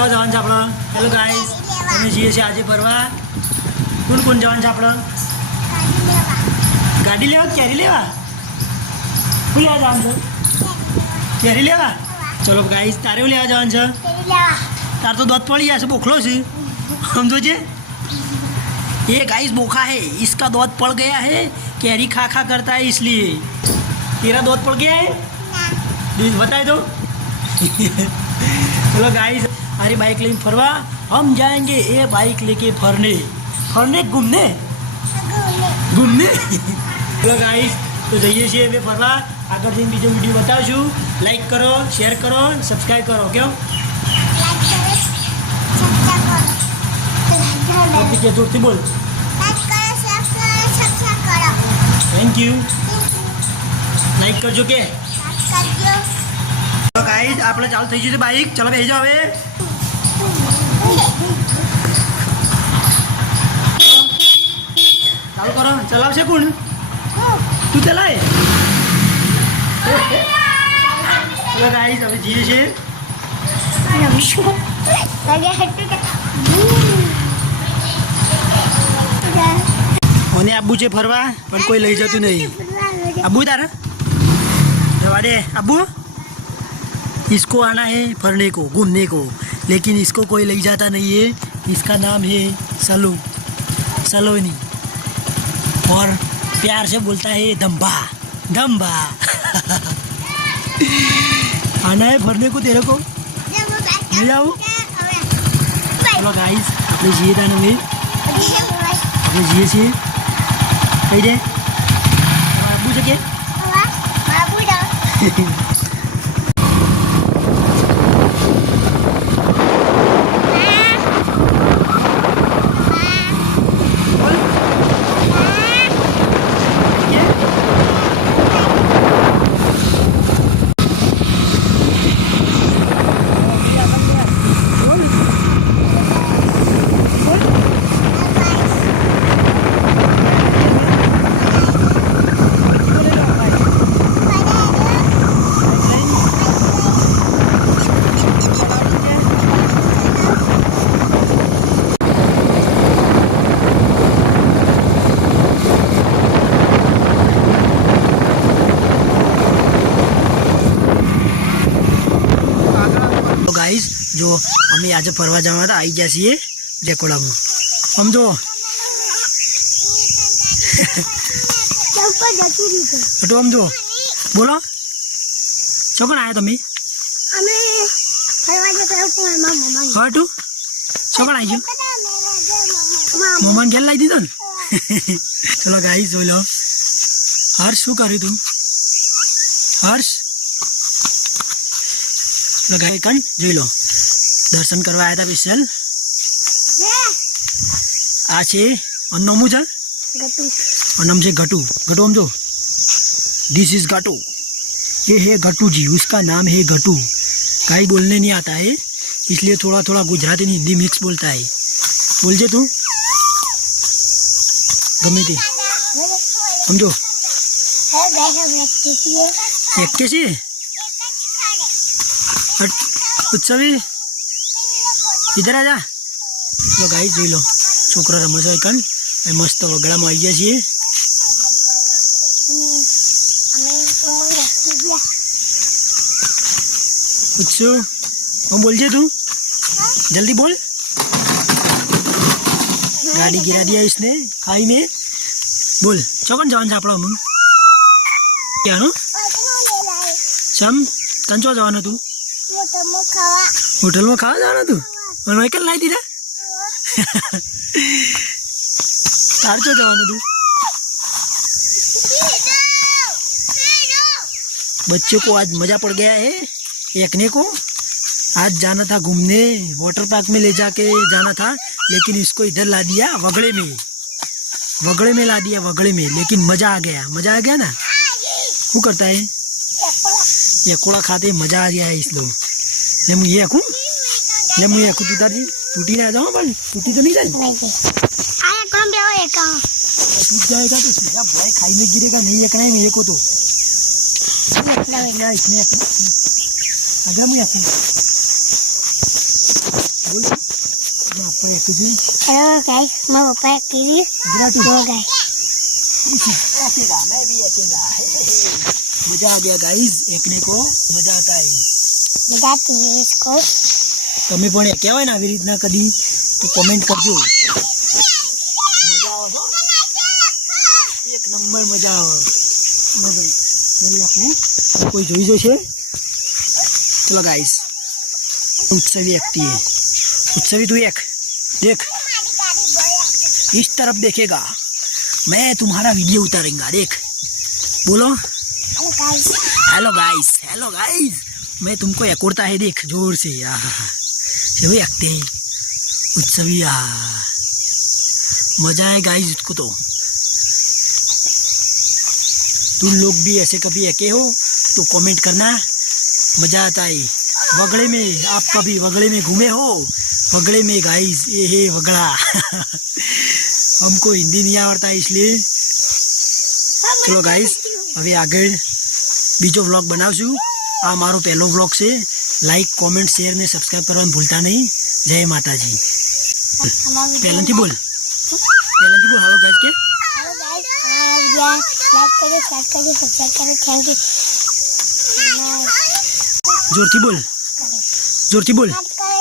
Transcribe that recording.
ચો જવાનું છે આપણે હેલો ગાઈસ અમે જઈએ છીએ આજે ફરવા કોણ કોણ જવાનું છે આપણે ગાડી લેવા કે કેરી લેવા શું લેવા જવાનું છે કેરી લેવા ચલો ગાઈસ તારે એવું લેવા જવાનું છે તાર તો દોત પડી જશે બોખલો છે સમજો છે ये गाइस बोखा है इसका दूध पड़ गया है कैरी खा खा करता है इसलिए तेरा दूध पड़ गया है प्लीज बताए दो चलो गाइस हमारी बाइक लेके फरवा हम जाएंगे ये बाइक लेके फरने फरने घूमने ઘૂમને ચલો ગાઈસ તો જઈએ છીએ અમે ફરવા આગળ જઈને બીજો વિડીયો બતાવશું લાઈક કરો શેર કરો સબસ્ક્રાઈબ કરો કેમ કે જોરથી બોલ થેન્ક યુ લાઈક કરજો કે તો ગાઈસ આપણે ચાલુ થઈ ગયું છે બાઈક ચલો બેસી જાઓ હવે ચાલુ કરો ચલાવશે કોણ તું ચલાય ચલો ગાઈસ હવે જઈએ છીએ મને આબુ છે ફરવા પણ કોઈ લઈ જતું નહીં अबू तारा जवा दे अबू इसको आना है फरने को घूमने को लेकिन इसको कोई ले जाता नहीं है इसका नाम है सलू सलोनी और प्यार से बोलता है दम्बा दम्बा। आना है भरने को तेरे को? मैं जाऊँ चलो गाइस अपने जिए था ना अपने जिए से। कही दे। बाबू सके बाबू અમે આજે ફરવા જવા હતા આવી ગયા છીએ જેકોડામાં સમજો? તો સમજો? બોલો? ચોકન આવ્યા તમે? હવે તું આવી ગયો? મમ્માને ઘેર લાવી દીધો ને? ચલો ગાઈસ જોઈ લો હર્ષ શું કર્યું તું? હર્ષ? ચલો ગાઈ કણ જોઈ લો. દર્શન કરવા આવ્યા હતા સ્પેશિયલ આ છે અન્નમું છે ગટુ और नाम से गटू गटू हम जो दिस इज गटू ये है गटू जी उसका नाम है गटू काई बोलने नहीं आता है इसलिए थोड़ा थोड़ा गुजराती नहीं हिंदी मिक्स बोलता है बोल जे तू गमे ते समझो હે ગાય વ્યક્તિ છે एक कैसे हट उत्सवी ઇધર આજા લો ગાઈ જોઈ લો. છોકરો રમે છે કન એ મસ્ત વગડામાં આવી ગયા છીએ. પૂછું. હું બોલજે તું? જલ્દી બોલ. ગાડી ગિરા દી આવીશ ને ખાઈ મેં બોલ. ચોકન જવાનું છે આપણો અમુક? ક્યાંનું? ચમ તંચો જવાનું હતું? હોટલમાં ખાવા જવાનું હતું? મને વહીકલ લાવી દીધા તાર ચો જવાનું તું बच्चों को आज मजा पड़ गया है एकने को आज जाना था घूमने वाटर पार्क में ले जाके जाना था लेकिन इसको इधर ला दिया वगड़े में वगड़े में ला दिया वगड़े में लेकिन मजा आ गया मजा आ गया ना શું કરતા है यकोड़ा खाते मजा आ गया है इस लोग ले मैं ये आखूँ ले मैं ये आखूँ तू तारी टूटी ना जाऊँ पर टूटी तो नहीं जाए નહીં આ કોણ બેવો એક टूट जाएगा तो सीधा भाई खाई में गिरेगा नहीं एकना है मेरे को तो क्या इसमें अगर मैं आखूँ બોલ મારા પપ્પાએ કીધું હેલો ગાઈસ મારા પપ્પાએ કીધું ગુજરાતી જો ગાઈસ अकेला मैं भी अकेला हे, हे। मजा आ गया गाइस एकने को મજા આતા હે મજા આતી હે इसको તમે પણ કહેવાય रीतना कदी तो कॉमेंट करजो કોમેન્ટ કરજો. મજા આવો એક નંબર મજા આવો. કોઈ उत्सवी व्यक्ति है उत्सवी तू एक देख इस तरफ़ देखेगा मैं तुम्हारा वीडियो उतारेंगा देख बोलो हेलो गाइस हेलो गाइस मैं तुमको एक उड़ता है देख ज़ोर से यहाँ ये भी एकते हैं उत्सवी आहा। मजा है गाइस इसको तो तुम लोग भी ऐसे कभी एके हो तो कमेंट करना मजा आता है वगड़े में आप कभी वगड़े में घूमे हो वगड़े में गाइस ये है वगड़ा हमको हिंदी नहीं आवड़ता है इसलिए ચલો ગાઈસ હવે આગળ બીજો વ્લોગ બનાવશું આ મારો પહેલો વ્લોગ છે લાઈક કોમેન્ટ શેર ને સબસ્ક્રાઈબ કરવાનું ભૂલતા નહીં જય માતાજી પહેલાંથી બોલ પહેલાંથી બોલ હાલો ગાઈસ કે હેલો ગાઈસ હમારા વિડિયો લાઈક કરો શેર કરો સબસ્ક્રાઇબ કરો થેન્ક યુ જોરથી બોલ જોરથી બોલ લાઈક કરો